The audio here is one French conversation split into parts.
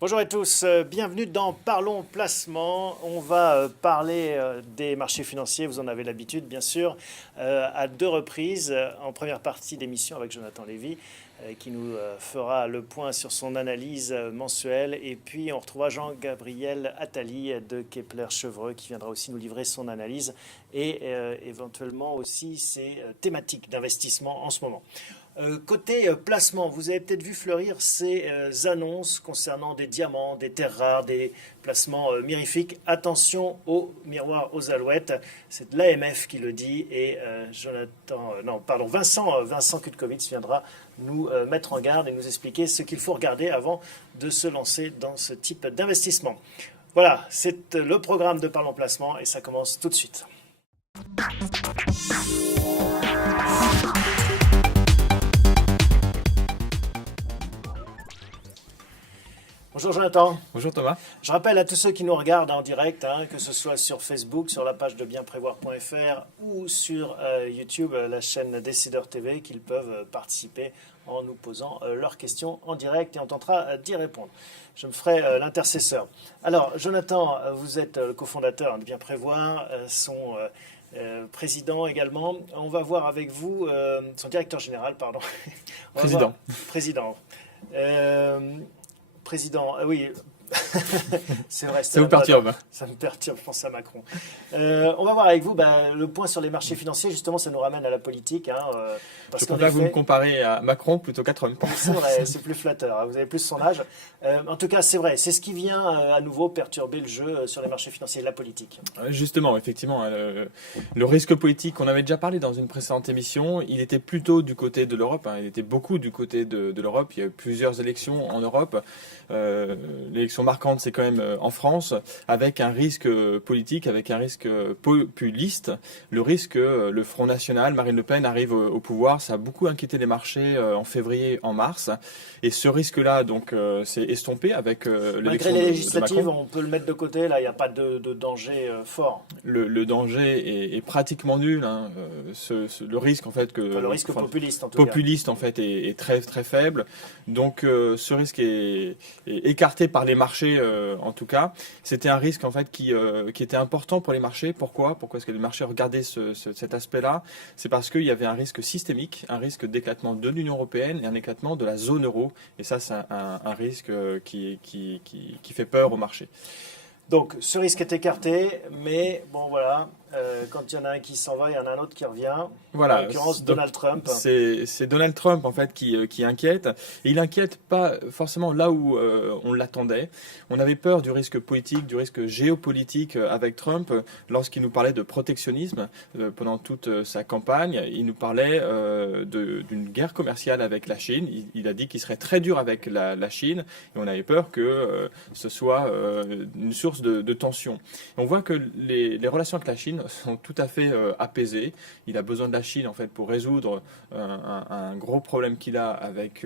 Bonjour à tous, bienvenue dans Parlons Placement. On va parler des marchés financiers, vous en avez l'habitude bien sûr, à deux reprises. En première partie d'émission avec Jonathan Lévy, qui nous fera le point sur son analyse mensuelle. Et puis on retrouvera Jean-Gabriel Attali de Kepler-Chevreux qui viendra aussi nous livrer son analyse et éventuellement aussi ses thématiques d'investissement en ce moment. Côté placement, vous avez peut-être vu fleurir ces annonces concernant des diamants, des terres rares, des placements mirifiques. Attention aux miroirs aux alouettes, c'est l'AMF qui le dit et Vincent Kutkovitz viendra nous mettre en garde et nous expliquer ce qu'il faut regarder avant de se lancer dans ce type d'investissement. Voilà, c'est le programme de Parlons Placement et ça commence tout de suite. Bonjour Jonathan. Bonjour Thomas. Je rappelle à tous ceux qui nous regardent en direct, que ce soit sur Facebook, sur la page de bienprévoir.fr ou sur YouTube, la chaîne Décideur TV, qu'ils peuvent participer en nous posant leurs questions en direct et on tentera d'y répondre. Je me ferai l'intercesseur. Alors Jonathan, vous êtes le cofondateur de Bien Prévoir, son président également. On va voir avec vous, son directeur général, pardon. Président. Président. Président, oui, c'est vrai. Ça vous perturbe. Ça me perturbe, je pense à Macron. On va voir avec vous le point sur les marchés financiers. Justement, ça nous ramène à la politique. Je préfère que vous me comparez à Macron plutôt qu'à Trump. C'est vrai, c'est plus flatteur. Vous avez plus son âge. En tout cas, c'est vrai. C'est ce qui vient à nouveau perturber le jeu sur les marchés financiers, la politique. Justement, effectivement, le risque politique, on avait déjà parlé dans une précédente émission, il était plutôt du côté de l'Europe. Il était beaucoup du côté de l'Europe. Il y a eu plusieurs élections en Europe. L'élection marquante, c'est quand même en France, avec un risque politique, avec un risque populiste. Le risque que le Front National, Marine Le Pen, arrive au pouvoir, ça a beaucoup inquiété les marchés en février, en mars. Et ce risque-là, donc, s'est estompé avec l'élection Malgré les législatives, Macron. on peut le mettre de côté. Là, il n'y a pas de danger fort. Le danger est pratiquement nul. Le risque, en fait, le risque populiste, en tout populiste, en fait, est très très faible. Donc, ce risque est écarté par les marchés, en tout cas. C'était un risque, en fait, qui était important pour les marchés. Pourquoi est-ce que les marchés regardaient cet aspect-là? C'est parce qu'il y avait un risque systémique, un risque d'éclatement de l'Union européenne et un éclatement de la zone euro. Et ça, c'est un risque qui fait peur au marché. Donc, ce risque est écarté, mais bon, voilà, quand il y en a un qui s'en va, il y en a un autre qui revient. Voilà. En l'occurrence, Donald Trump. C'est Donald Trump, en fait, qui inquiète. Et il inquiète pas forcément là où on l'attendait. On avait peur du risque politique, du risque géopolitique avec Trump lorsqu'il nous parlait de protectionnisme pendant toute sa campagne. Il nous parlait d'une guerre commerciale avec la Chine. Il a dit qu'il serait très dur avec la Chine. Et on avait peur que ce soit une source de tension. Et on voit que les relations avec la Chine sont tout à fait apaisées. Il a besoin de la Chine en fait pour résoudre un gros problème qu'il a avec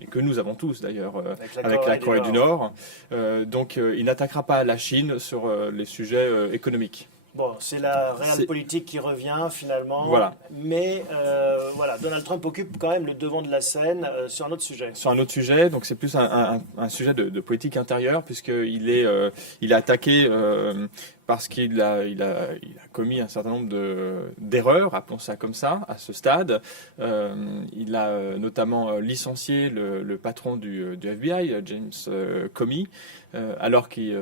et que nous avons tous d'ailleurs avec la Corée du Nord. Donc il n'attaquera pas la Chine sur les sujets économiques. Bon, c'est la réelle politique qui revient finalement. Voilà. Mais voilà, Donald Trump occupe quand même le devant de la scène sur un autre sujet. Sur un autre sujet, donc c'est plus un sujet de politique intérieure puisqu'il il a attaqué parce qu'il a commis un certain nombre d'erreurs, appelons ça comme ça, à ce stade. Il a notamment licencié le patron du FBI, James Comey, alors qu'il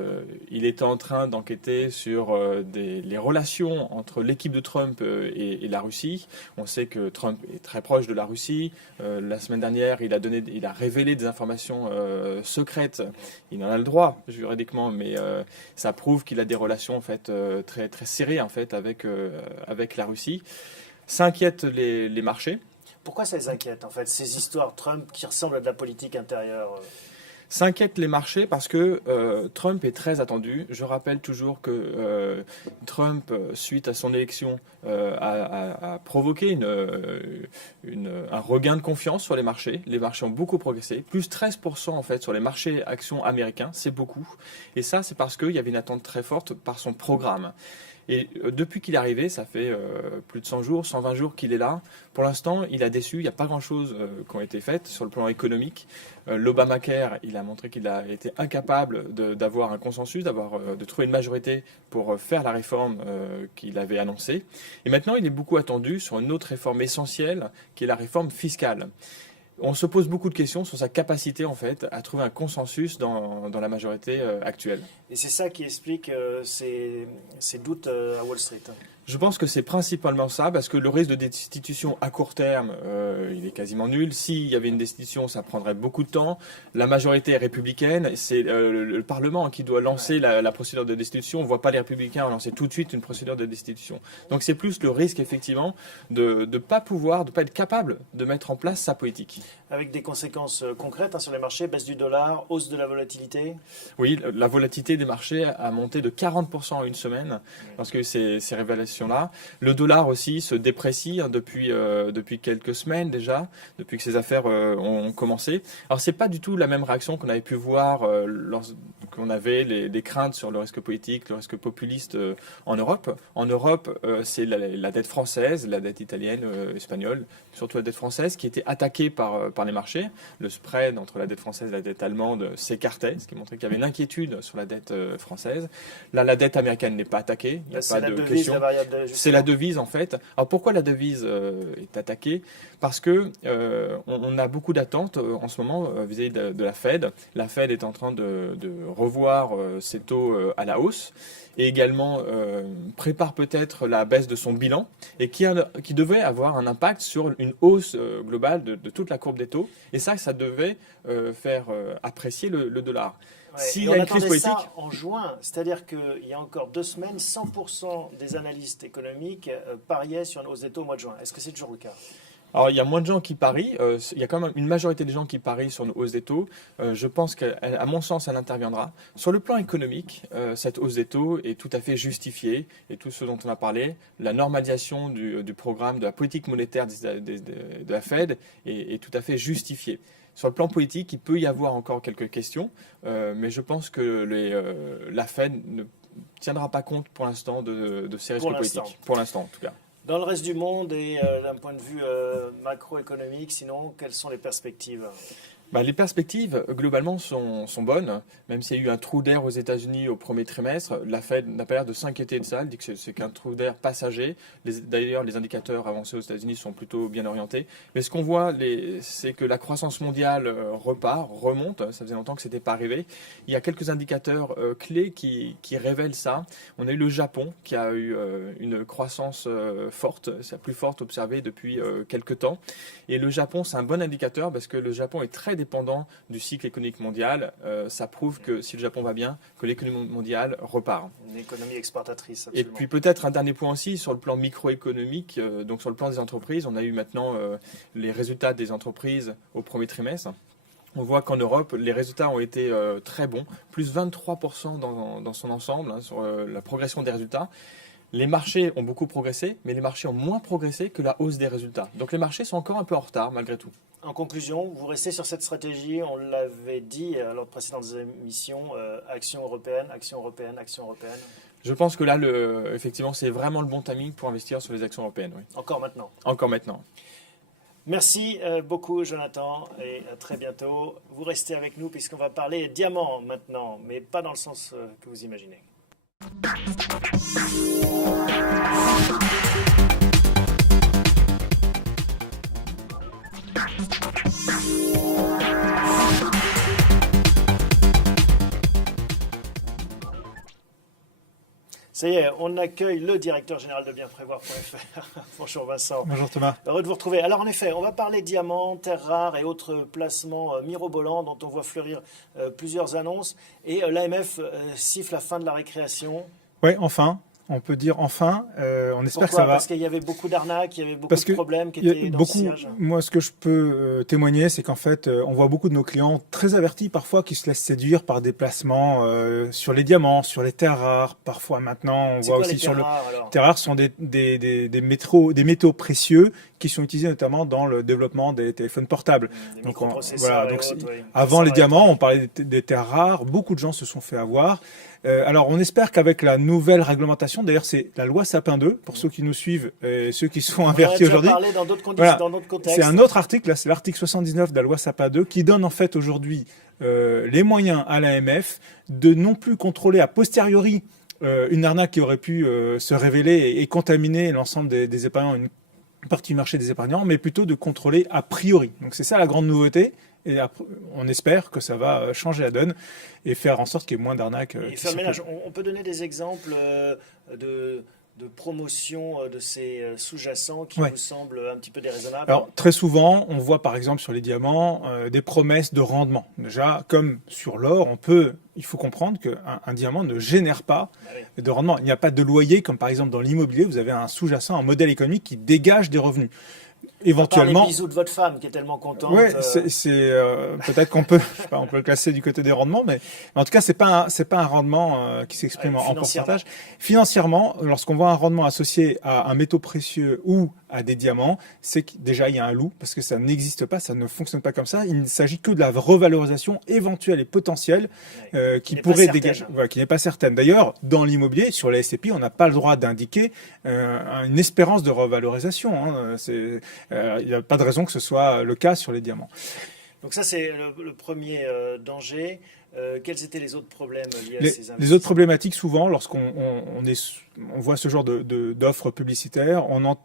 était en train d'enquêter sur les relations entre l'équipe de Trump et la Russie. On sait que Trump est très proche de la Russie. La semaine dernière, il a révélé des informations secrètes. Il en a le droit juridiquement, mais ça prouve qu'il a des relations en fait très très serrées en fait avec la Russie. Ça inquiète les marchés. Pourquoi ça les inquiète en fait ces histoires Trump qui ressemblent à de la politique intérieure? Ça inquiète les marchés parce que Trump est très attendu. Je rappelle toujours que Trump, suite à son élection, a provoqué un regain de confiance sur les marchés. Les marchés ont beaucoup progressé, plus 13% en fait sur les marchés actions américains, c'est beaucoup. Et ça, c'est parce qu'il y avait une attente très forte par son programme. Et depuis qu'il est arrivé, ça fait plus de 100 jours, 120 jours qu'il est là. Pour l'instant, il a déçu. Il n'y a pas grand-chose qui ont été faites sur le plan économique. L'Obamacare, il a montré qu'il a été incapable d'avoir un consensus, de trouver une majorité pour faire la réforme qu'il avait annoncée. Et maintenant, il est beaucoup attendu sur une autre réforme essentielle, qui est la réforme fiscale. On se pose beaucoup de questions sur sa capacité en fait à trouver un consensus dans la majorité actuelle. Et c'est ça qui explique ces doutes à Wall Street. Je pense que c'est principalement ça, parce que le risque de destitution à court terme, il est quasiment nul. S'il y avait une destitution, ça prendrait beaucoup de temps. La majorité est républicaine, c'est le Parlement qui doit lancer la procédure de destitution. On ne voit pas les républicains lancer tout de suite une procédure de destitution. Donc c'est plus le risque, effectivement, de ne pas être capable de mettre en place sa politique. Avec des conséquences concrètes sur les marchés, baisse du dollar, hausse de la volatilité. Oui, la volatilité des marchés a monté de 40% en une semaine lorsque ces révélations-là. Le dollar aussi se déprécie depuis quelques semaines déjà, depuis que ces affaires ont commencé. Alors c'est pas du tout la même réaction qu'on avait pu voir lorsqu'on avait des craintes sur le risque politique, le risque populiste en Europe. En Europe, c'est la dette française, la dette italienne, espagnole, surtout la dette française qui était attaquée par les marchés. Le spread entre la dette française et la dette allemande s'écartait, ce qui montrait qu'il y avait une inquiétude sur la dette française. Là, la dette américaine n'est pas attaquée, il n'y a pas de question. C'est la devise en fait. Alors pourquoi la devise est attaquée? Parce que on a beaucoup d'attentes en ce moment vis-à-vis de la Fed. La Fed est en train de revoir ses taux à la hausse et également prépare peut-être la baisse de son bilan et qui devait avoir un impact sur une hausse globale de toute la courbe des taux. Et ça devait faire apprécier le dollar. Ouais, S'il y a une crise politique, ça en juin, c'est-à-dire qu'il y a encore 2 semaines, 100% des analystes économiques pariaient sur une hausse des taux au mois de juin. Est-ce que c'est toujours le cas? alors, il y a moins de gens qui parient. Il y a quand même une majorité des gens qui parient sur une hausse des taux. Je pense qu'à mon sens, elle interviendra. Sur le plan économique, cette hausse des taux est tout à fait justifiée. Et tout ce dont on a parlé, la normalisation du programme de la politique monétaire de la Fed est tout à fait justifiée. Sur le plan politique, il peut y avoir encore quelques questions, mais je pense que la Fed ne tiendra pas compte pour l'instant de ces risques politiques. Pour l'instant, en tout cas. Dans le reste du monde et d'un point de vue macroéconomique, sinon, quelles sont les perspectives? Les perspectives, globalement, sont bonnes. Même s'il y a eu un trou d'air aux États-Unis au premier trimestre, la Fed n'a pas l'air de s'inquiéter de ça. Elle dit que c'est qu'un trou d'air passager. D'ailleurs, les indicateurs avancés aux États-Unis sont plutôt bien orientés. Mais ce qu'on voit, c'est que la croissance mondiale remonte. Ça faisait longtemps que ce n'était pas arrivé. Il y a quelques indicateurs clés qui révèlent ça. On a eu le Japon qui a eu une croissance forte. C'est la plus forte observée depuis quelques temps. Et le Japon, c'est un bon indicateur parce que le Japon est très dépendant du cycle économique mondial. Ça prouve que si le Japon va bien, que l'économie mondiale repart. Une économie exportatrice, absolument. Et puis peut-être un dernier point aussi sur le plan microéconomique, donc sur le plan des entreprises. On a eu maintenant les résultats des entreprises au premier trimestre. On voit qu'en Europe, les résultats ont été très bons, plus 23% dans son ensemble sur la progression des résultats. Les marchés ont beaucoup progressé, mais les marchés ont moins progressé que la hausse des résultats. Donc les marchés sont encore un peu en retard malgré tout. En conclusion, vous restez sur cette stratégie, on l'avait dit lors de précédentes émissions, action européenne, action européenne, action européenne. Je pense que là, effectivement, c'est vraiment le bon timing pour investir sur les actions européennes. Oui. Encore maintenant. Encore maintenant. Merci beaucoup Jonathan et à très bientôt. Vous restez avec nous puisqu'on va parler diamants maintenant, mais pas dans le sens que vous imaginez. Ça y est, on accueille le directeur général de bienprévoir.fr. Bonjour Vincent. Bonjour Thomas. Heureux de vous retrouver. Alors en effet, on va parler diamants, terres rares et autres placements mirobolants dont on voit fleurir plusieurs annonces. Et l'AMF siffle la fin de la récréation. Oui, enfin. On peut dire enfin, on espère Pourquoi? que ça va. Parce qu'il y avait beaucoup d'arnaques, il y avait beaucoup de problèmes qui étaient dans le sillage. Moi, ce que je peux témoigner, c'est qu'en fait, on voit beaucoup de nos clients très avertis parfois qui se laissent séduire par des placements sur les diamants, sur les terres rares. Parfois maintenant, on voit aussi sur le terres rares sont des métaux précieux qui sont utilisés notamment dans le développement des téléphones portables. Donc voilà. Donc, avant les diamants, on parlait des terres rares. Beaucoup de gens se sont fait avoir. Alors, on espère qu'avec la nouvelle réglementation réglementation. D'ailleurs, c'est la loi Sapin 2, pour ceux qui nous suivent et ceux qui sont avertis aujourd'hui. On va parler dans d'autres conditions, voilà. Dans d'autres contextes. C'est un autre article, là, c'est l'article 79 de la loi Sapin 2, qui donne en fait aujourd'hui les moyens à l'AMF de non plus contrôler a posteriori une arnaque qui aurait pu se révéler et contaminer l'ensemble des épargnants, une partie du marché des épargnants, mais plutôt de contrôler a priori. Donc c'est ça la grande nouveauté. Et après, on espère que ça va changer la donne et faire en sorte qu'il y ait moins d'arnaques. Et faire le ménage. On peut donner des exemples de promotion de ces sous-jacents qui vous semblent un petit peu déraisonnables? Alors, très souvent, on voit par exemple sur les diamants des promesses de rendement. Déjà, comme sur l'or, il faut comprendre qu'un diamant ne génère pas de rendement. Il n'y a pas de loyer, comme par exemple dans l'immobilier, vous avez un sous-jacent, un modèle économique qui dégage des revenus. Éventuellement. Les bisous de votre femme qui est tellement contente. Oui, peut-être qu'on peut, je sais pas, on peut le classer du côté des rendements, mais en tout cas, c'est pas un rendement qui s'exprime en pourcentage. Financièrement, lorsqu'on voit un rendement associé à un métaux précieux ou à des diamants, c'est que déjà il y a un loup parce que ça n'existe pas, ça ne fonctionne pas comme ça. Il ne s'agit que de la revalorisation éventuelle et potentielle qui pourrait dégager, qui n'est pas certaine. D'ailleurs, dans l'immobilier, sur les SCPI, on n'a pas le droit d'indiquer une espérance de revalorisation. Hein. Il n'y a pas de raison que ce soit le cas sur les diamants. Donc ça, c'est le premier danger. Quels étaient les autres problèmes liés à ces investissements? Les autres problématiques, souvent, lorsqu'on voit ce genre d'offres publicitaires, on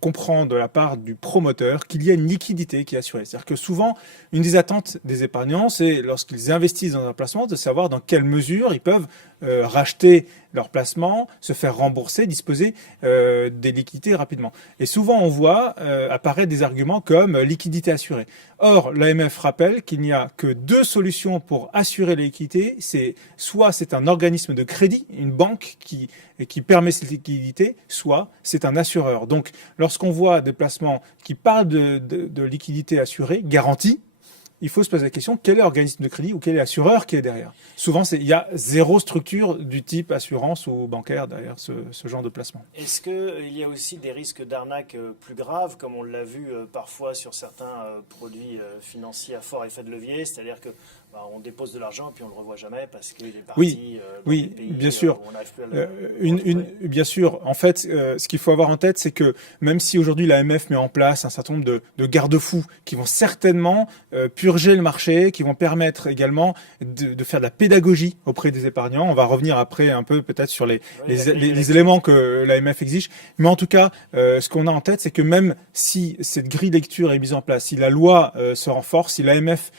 comprend de la part du promoteur qu'il y a une liquidité qui est assurée. C'est-à-dire que souvent, une des attentes des épargnants, c'est lorsqu'ils investissent dans un placement, de savoir dans quelle mesure ils peuvent racheter leur placement, se faire rembourser, disposer des liquidités rapidement. Et souvent, on voit apparaître des arguments comme liquidité assurée. Or, l'AMF rappelle qu'il n'y a que deux solutions pour assurer les liquidités. Soit c'est un organisme de crédit, une banque qui permet cette liquidité, soit c'est un assureur. Donc, lorsqu'on voit des placements qui parlent de liquidité assurée, garantie, il faut se poser la question, quel est l'organisme de crédit ou quel est l'assureur qui est derrière? Souvent, il y a zéro structure du type assurance ou bancaire derrière ce genre de placement. Est-ce qu'il y a aussi des risques d'arnaque plus graves, comme on l'a vu parfois sur certains produits financiers à fort effet de levier, c'est-à-dire que on dépose de l'argent puis on ne le revoit jamais parce qu'il est parti dans des pays bien sûr. Où on n'arrive plus à le bien sûr. En fait, ce qu'il faut avoir en tête, c'est que même si aujourd'hui l'AMF met en place un certain nombre de garde-fous qui vont certainement purger le marché, qui vont permettre également de faire de la pédagogie auprès des épargnants. On va revenir après un peu peut-être sur les éléments que l'AMF exige. Mais en tout cas, ce qu'on a en tête, c'est que même si cette grille de lecture est mise en place, si la loi se renforce, si l'AMF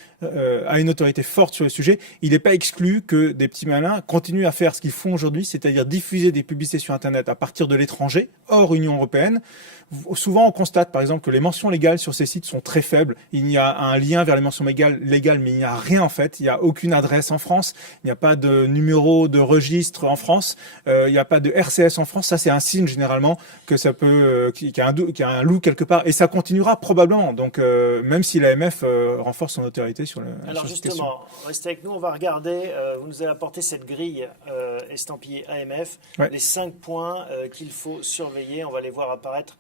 a une autorité forte sur le sujet, il n'est pas exclu que des petits malins continuent à faire ce qu'ils font aujourd'hui, c'est-à-dire diffuser des publicités sur Internet à partir de l'étranger, hors Union européenne. Souvent, on constate, par exemple, que les mentions légales sur ces sites sont très faibles. Il y a un lien vers les mentions légales, mais il n'y a rien en fait. Il n'y a aucune adresse en France. Il n'y a pas de numéro de registre en France. Il n'y a pas de RCS en France. Ça, c'est un signe généralement que ça peut, qu'il y a un loup quelque part. Et ça continuera probablement. Donc, même si l'AMF renforce son autorité sur le. Alors justement, restez avec nous. On va regarder. Vous nous avez apporté cette grille estampillée AMF. Ouais. Les 5 points qu'il faut surveiller. On va les voir apparaître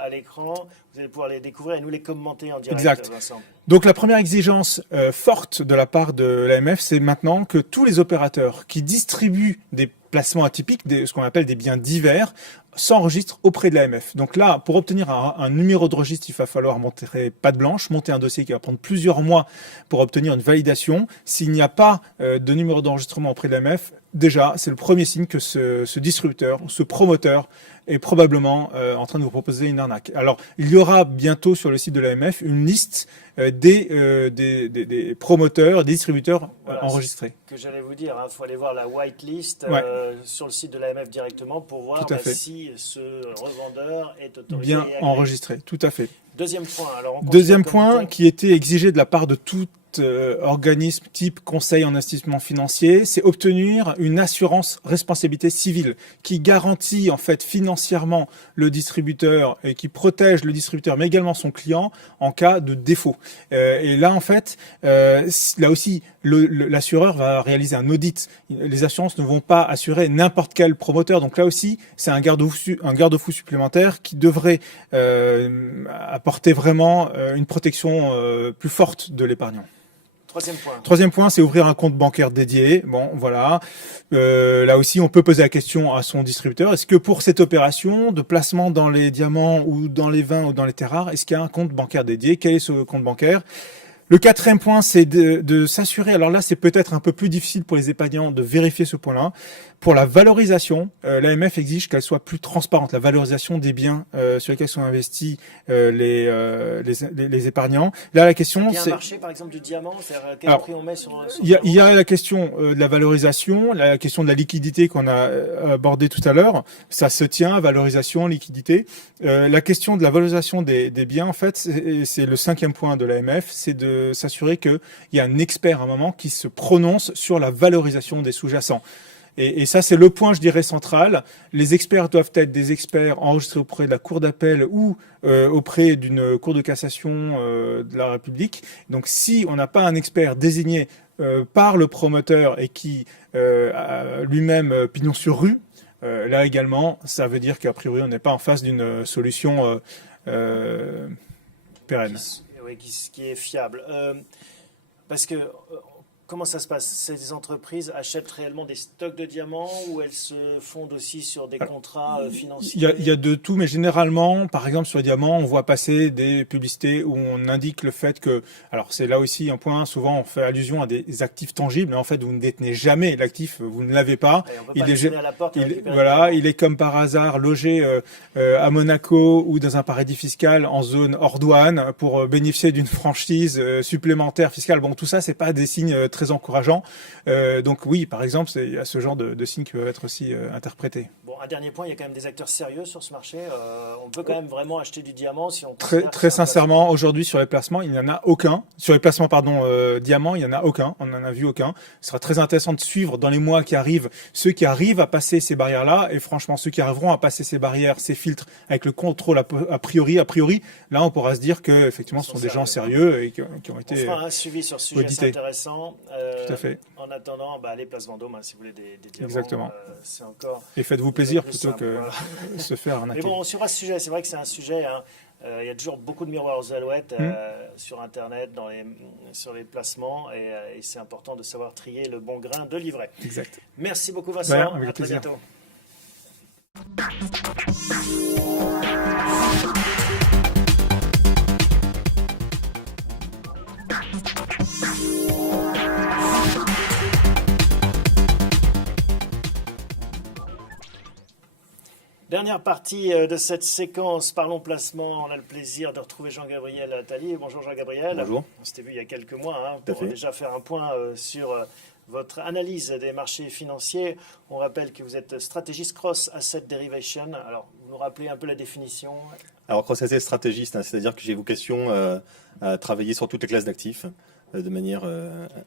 à l'écran. Vous allez pouvoir les découvrir et nous les commenter en direct, exact. Vincent. Donc la première exigence forte de la part de l'AMF, c'est maintenant que tous les opérateurs qui distribuent des placements atypiques, ce qu'on appelle des biens divers, s'enregistrent auprès de l'AMF. Donc là, pour obtenir un numéro de registre, il va falloir monter patte blanche, monter un dossier qui va prendre plusieurs mois pour obtenir une validation. S'il n'y a pas de numéro d'enregistrement auprès de l'AMF, déjà, c'est le premier signe que ce distributeur, ce promoteur est probablement en train de vous proposer une arnaque. Alors, il y aura bientôt sur le site de l'AMF une liste des promoteurs, des distributeurs enregistrés. Que j'allais vous dire, il faut aller voir la whitelist sur le site de l'AMF directement pour voir si ce revendeur est autorisé. Bien enregistré, tout à fait. Deuxième point. Alors deuxième point qui était exigé de la part de tout organisme type conseil en investissement financier, c'est obtenir une assurance responsabilité civile qui garantit en fait financièrement le distributeur et qui protège le distributeur mais également son client en cas de défaut. Et là en fait, là aussi l'assureur va réaliser un audit. Les assurances ne vont pas assurer n'importe quel promoteur. Donc là aussi, c'est un garde-fou supplémentaire qui devrait apporter vraiment une protection plus forte de l'épargnant. Troisième point, c'est ouvrir un compte bancaire dédié. Bon, voilà. Là aussi, on peut poser la question à son distributeur. Est-ce que pour cette opération de placement dans les diamants ou dans les vins ou dans les terres rares, est-ce qu'il y a un compte bancaire dédié? Quel est ce compte bancaire? Le quatrième point, c'est de s'assurer, alors là c'est peut-être un peu plus difficile pour les épargnants de vérifier ce point-là, pour la valorisation, l'AMF exige qu'elle soit plus transparente, la valorisation des biens sur lesquels sont investis les épargnants. Là la question c'est... Il y a un marché par exemple du diamant, c'est-à-dire quel prix on met sur il y a la question de la valorisation, la question de la liquidité qu'on a abordée tout à l'heure, ça se tient, valorisation, liquidité. La question de la valorisation des biens, en fait, c'est le cinquième point de l'AMF, c'est de s'assurer qu'il y a un expert à un moment qui se prononce sur la valorisation des sous-jacents. Et ça, c'est le point, je dirais, central. Les experts doivent être des experts enregistrés auprès de la Cour d'appel ou auprès d'une Cour de cassation de la République. Donc, si on n'a pas un expert désigné par le promoteur et qui a lui-même pignon sur rue, là également, ça veut dire qu'a priori, on n'est pas en face d'une solution pérenne. Oui, qui est fiable. Parce que, comment ça se passe? Ces entreprises achètent réellement des stocks de diamants ou elles se fondent aussi sur des contrats financiers? Il y a de tout, mais généralement, par exemple, sur les diamants, on voit passer des publicités où on indique le fait que, alors c'est là aussi un point, souvent on fait allusion à des actifs tangibles, mais en fait vous ne détenez jamais l'actif, vous ne l'avez pas. Il est comme par hasard logé à Monaco ou dans un paradis fiscal en zone hors douane pour bénéficier d'une franchise supplémentaire fiscale. Bon, tout ça, c'est pas des signes très encourageants. Donc oui, par exemple, il y a ce genre de signes qui peuvent être aussi interprétés. Bon, un dernier point, il y a quand même des acteurs sérieux sur ce marché. On peut quand même vraiment acheter du diamant si on... Très sincèrement, aujourd'hui, sur les placements, il n'y en a aucun. Sur les placements, diamants, il n'y en a aucun. On n'en a vu aucun. Ce sera très intéressant de suivre dans les mois qui arrivent ceux qui arrivent à passer ces barrières-là. Et franchement, ceux qui arriveront à passer ces barrières, ces filtres, avec le contrôle a priori, là, on pourra se dire que effectivement, ce sont des gens sérieux et qui ont été... On fera un suivi sur ce sujet, c'est intéressant. Tout à fait. En attendant, allez Place Vendôme, si vous voulez des diamants. Exactement. C'est encore... Et faites-vous plaisir plutôt que se faire arnaquer. Mais bon, on suivra ce sujet. C'est vrai que c'est un sujet... il y a toujours beaucoup de miroirs aux alouettes sur Internet, sur les placements, et c'est important de savoir trier le bon grain de livret. Exact. Merci beaucoup Vincent, avec à très plaisir. bientôt. Dernière partie de cette séquence Parlons Placement. On a le plaisir de retrouver Jean-Gabriel Attali. Bonjour Jean-Gabriel. Bonjour. On s'était vu il y a quelques mois pour déjà faire un point sur votre analyse des marchés financiers. On rappelle que vous êtes stratégiste Cross Asset Derivation. Alors, vous nous rappelez un peu la définition? Alors, Cross Asset stratégiste, c'est-à-dire que j'ai vocation à travailler sur toutes les classes d'actifs de manière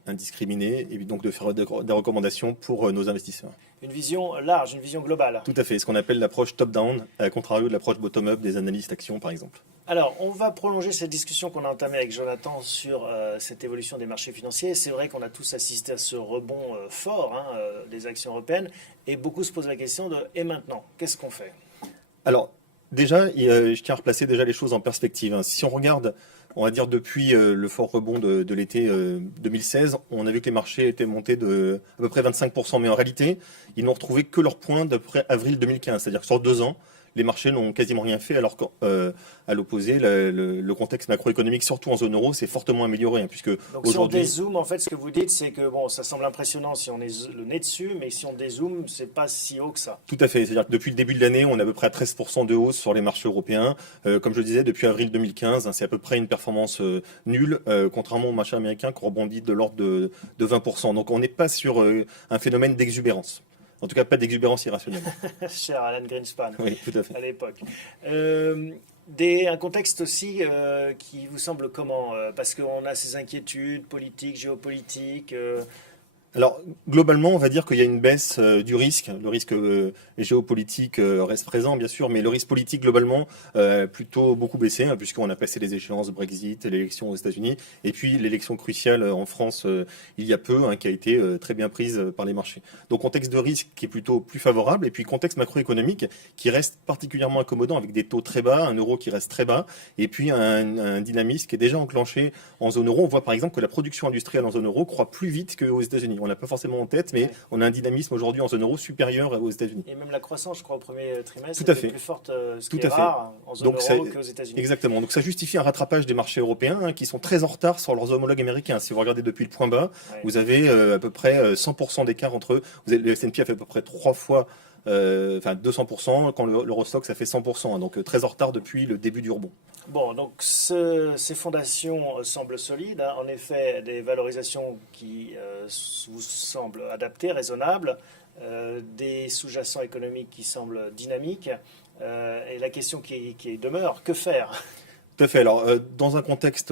indiscriminée et donc de faire des recommandations pour nos investisseurs. Une vision large, une vision globale. Tout à fait, ce qu'on appelle l'approche top-down, à contrario de l'approche bottom-up des analystes actions, par exemple. Alors, on va prolonger cette discussion qu'on a entamée avec Jonathan sur cette évolution des marchés financiers. C'est vrai qu'on a tous assisté à ce rebond fort des actions européennes et beaucoup se posent la question de « et maintenant, qu'est-ce qu'on fait ?» Alors, déjà, je tiens à replacer déjà les choses en perspective. Si on regarde, on va dire depuis le fort rebond de l'été 2016, on a vu que les marchés étaient montés de à peu près 25%, mais en réalité, ils n'ont retrouvé que leur point d'après avril 2015, c'est-à-dire que sur 2 ans, les marchés n'ont quasiment rien fait, alors qu'à l'opposé, le contexte macroéconomique, surtout en zone euro, s'est fortement amélioré. Puisque donc si on dézoome, en fait, ce que vous dites, c'est que bon, ça semble impressionnant si on est le nez dessus, mais si on dézoome, c'est pas si haut que ça. Tout à fait. C'est-à-dire que depuis le début de l'année, on est à peu près à 13% de hausse sur les marchés européens. Comme je le disais, depuis avril 2015, c'est à peu près une performance nulle, contrairement aux marchés américains qui rebondit de l'ordre de 20%. Donc on n'est pas sur un phénomène d'exubérance. En tout cas, pas d'exubérance irrationnelle. Cher Alan Greenspan, oui, tout à fait. À l'époque. Un contexte aussi qui vous semble comment parce qu'on a ces inquiétudes politiques, géopolitiques. Alors, globalement, on va dire qu'il y a une baisse du risque. Le risque géopolitique reste présent, bien sûr, mais le risque politique, globalement, plutôt beaucoup baissé, hein, puisqu'on a passé les échéances Brexit, l'élection aux États-Unis, et puis l'élection cruciale en France il y a peu, hein, qui a été très bien prise par les marchés. Donc, contexte de risque qui est plutôt plus favorable, et puis contexte macroéconomique qui reste particulièrement accommodant, avec des taux très bas, un euro qui reste très bas, et puis un dynamisme qui est déjà enclenché en zone euro. On voit par exemple que la production industrielle en zone euro croît plus vite qu'aux États-Unis. On l'a pas forcément en tête, mais on a un dynamisme aujourd'hui en zone euro supérieur aux États-Unis. Et même la croissance, je crois, au premier trimestre, tout à fait. Est plus forte, ce qui est rare en zone euro qu'aux États-Unis. Exactement. Donc ça justifie un rattrapage des marchés européens, hein, qui sont très en retard sur leurs homologues américains. Si vous regardez depuis le point bas, vous avez à peu près 100% d'écart entre eux. Le S&P a fait à peu près 3 fois, 200%, quand l'Eurostoxx ça fait 100%, hein, donc très en retard depuis le début du rebond. Bon, donc ces fondations semblent solides, hein. En effet, des valorisations qui vous semblent adaptées, raisonnables, des sous-jacents économiques qui semblent dynamiques, et la question qui demeure, que faire? Tout à fait. Alors, dans un contexte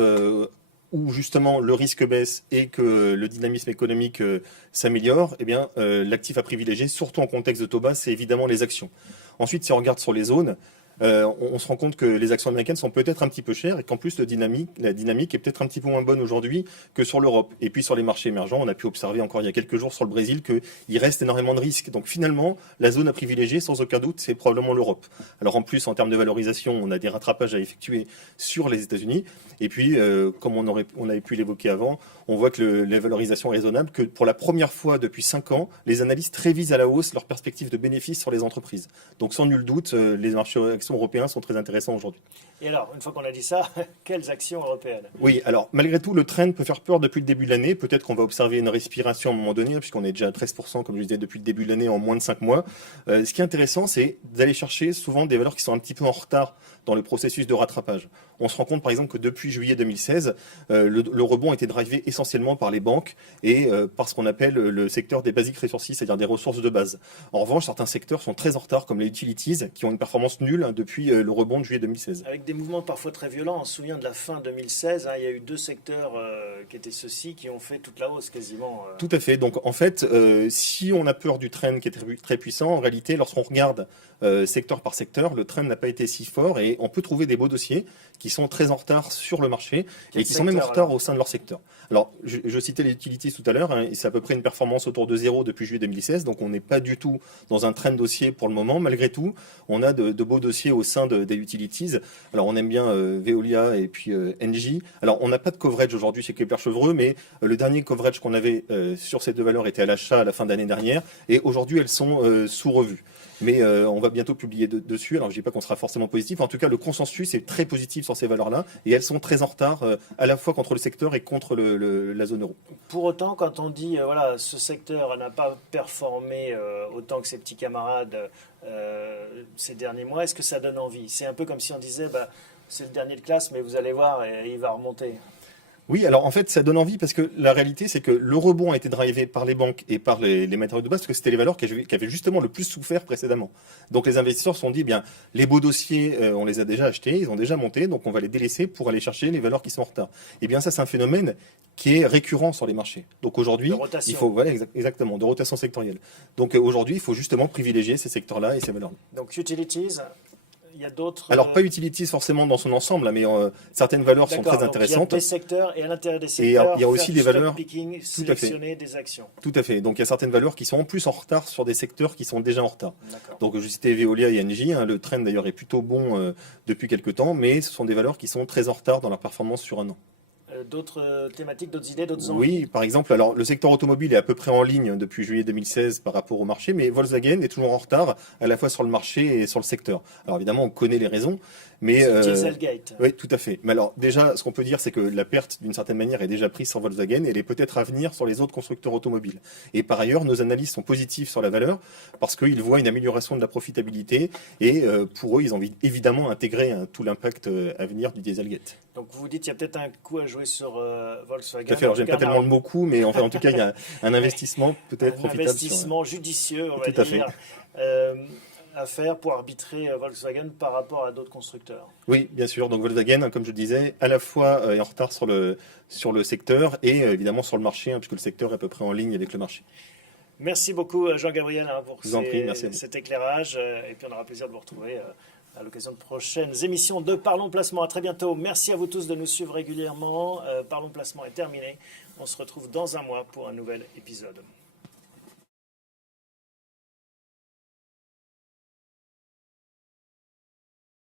où justement le risque baisse et que le dynamisme économique s'améliore, eh bien, l'actif à privilégier, surtout en contexte de taux bas, c'est évidemment les actions. Ensuite, si on regarde sur les zones, on se rend compte que les actions américaines sont peut-être un petit peu chères et qu'en plus la dynamique est peut-être un petit peu moins bonne aujourd'hui que sur l'Europe. Et puis sur les marchés émergents, on a pu observer encore il y a quelques jours sur le Brésil qu'il reste énormément de risques. Donc finalement, la zone à privilégier, sans aucun doute, c'est probablement l'Europe. Alors en plus, en termes de valorisation, on a des rattrapages à effectuer sur les États-Unis. Et puis, comme on avait pu l'évoquer avant, on voit que les valorisations raisonnables, que pour la première fois depuis 5 ans, les analystes révisent à la hausse leurs perspectives de bénéfices sur les entreprises. Donc sans nul doute, les marchés actions européens sont très intéressants aujourd'hui. Et alors, une fois qu'on a dit ça, quelles actions européennes? Oui, alors malgré tout, le trend peut faire peur depuis le début de l'année. Peut-être qu'on va observer une respiration à un moment donné, puisqu'on est déjà à 13%, comme je disais, depuis le début de l'année en moins de 5 mois. Ce qui est intéressant, c'est d'aller chercher souvent des valeurs qui sont un petit peu en retard dans le processus de rattrapage. On se rend compte par exemple que depuis juillet 2016, le rebond a été drivé essentiellement par les banques et par ce qu'on appelle le secteur des basic resources, c'est-à-dire des ressources de base. En revanche, certains secteurs sont très en retard, comme les utilities, qui ont une performance nulle depuis le rebond de juillet 2016. Avec des mouvements parfois très violents. On se souvient de la fin 2016, hein, il y a eu 2 secteurs qui étaient ceux-ci qui ont fait toute la hausse quasiment. Tout à fait. Donc en fait, si on a peur du trend qui est très puissant, en réalité, lorsqu'on regarde secteur par secteur, le trend n'a pas été si fort et on peut trouver des beaux dossiers qui sont très en retard sur le marché et qui sont même en retard au sein de leur secteur. Alors, je citais les utilities tout à l'heure, hein, c'est à peu près une performance autour de 0 depuis juillet 2016, donc on n'est pas du tout dans un trend dossier pour le moment. Malgré tout, on a de beaux dossiers au sein des utilities. Alors, on aime bien Veolia et puis Engie. Alors, on n'a pas de coverage aujourd'hui chez Kepler-Chevreux, mais le dernier coverage qu'on avait sur ces deux valeurs était à l'achat à la fin d'année dernière, et aujourd'hui, elles sont sous revue. Mais on va bientôt publier dessus. Alors je ne dis pas qu'on sera forcément positif. En tout cas, le consensus est très positif sur ces valeurs-là. Et elles sont très en retard à la fois contre le secteur et contre la zone euro. Pour autant, quand on dit voilà, ce secteur n'a pas performé autant que ses petits camarades ces derniers mois, est-ce que ça donne envie? C'est un peu comme si on disait c'est le dernier de classe, mais vous allez voir, il va remonter. Oui, alors en fait, ça donne envie parce que la réalité, c'est que le rebond a été drivé par les banques et par les matériaux de base, parce que c'était les valeurs qui avaient justement le plus souffert précédemment. Donc les investisseurs se sont dit, bien, les beaux dossiers, on les a déjà achetés, ils ont déjà monté, donc on va les délaisser pour aller chercher les valeurs qui sont en retard. Et bien ça, c'est un phénomène qui est récurrent sur les marchés. Donc aujourd'hui, il faut, voilà, exactement, de rotation sectorielle. Donc aujourd'hui, il faut justement privilégier ces secteurs-là et ces valeurs-là. Donc utilities. Il y a d'autres. Alors, pas utilities forcément dans son ensemble, mais certaines valeurs sont très intéressantes. Il y a des secteurs et à l'intérieur des secteurs, il y a aussi des valeurs. Picking, sélectionner des actions. Tout à fait. Donc, il y a certaines valeurs qui sont en plus en retard sur des secteurs qui sont déjà en retard. Donc, je citais Veolia et Engie. Hein, le trend d'ailleurs est plutôt bon depuis quelques temps, mais ce sont des valeurs qui sont très en retard dans leur performance sur un an. D'autres thématiques, d'autres idées, d'autres enjeux? Oui, par exemple, alors le secteur automobile est à peu près en ligne depuis juillet 2016 par rapport au marché, mais Volkswagen est toujours en retard à la fois sur le marché et sur le secteur. Alors évidemment, on connaît les raisons, mais Dieselgate. Oui, tout à fait. Mais alors déjà, ce qu'on peut dire, c'est que la perte, d'une certaine manière, est déjà prise sur Volkswagen et elle est peut-être à venir sur les autres constructeurs automobiles. Et par ailleurs, nos analystes sont positifs sur la valeur parce qu'ils voient une amélioration de la profitabilité et pour eux, ils ont évidemment intégré tout l'impact à venir du Dieselgate. Donc vous dites qu'il y a peut-être un coup à jouer sur Volkswagen. Tout à fait. Alors j'aime pas tellement le mot coup, mais enfin, en tout cas, il y a un investissement peut-être profitable. Un investissement judicieux, on va dire. Tout à fait. à faire pour arbitrer Volkswagen par rapport à d'autres constructeurs? Oui, bien sûr. Donc Volkswagen, comme je disais, à la fois est en retard sur le secteur et évidemment sur le marché, puisque le secteur est à peu près en ligne avec le marché. Merci beaucoup Jean-Gabriel pour merci cet éclairage. Et puis on aura plaisir de vous retrouver à l'occasion de prochaines émissions de Parlons Placement. À très bientôt. Merci à vous tous de nous suivre régulièrement. Parlons Placement est terminé. On se retrouve dans un mois pour un nouvel épisode.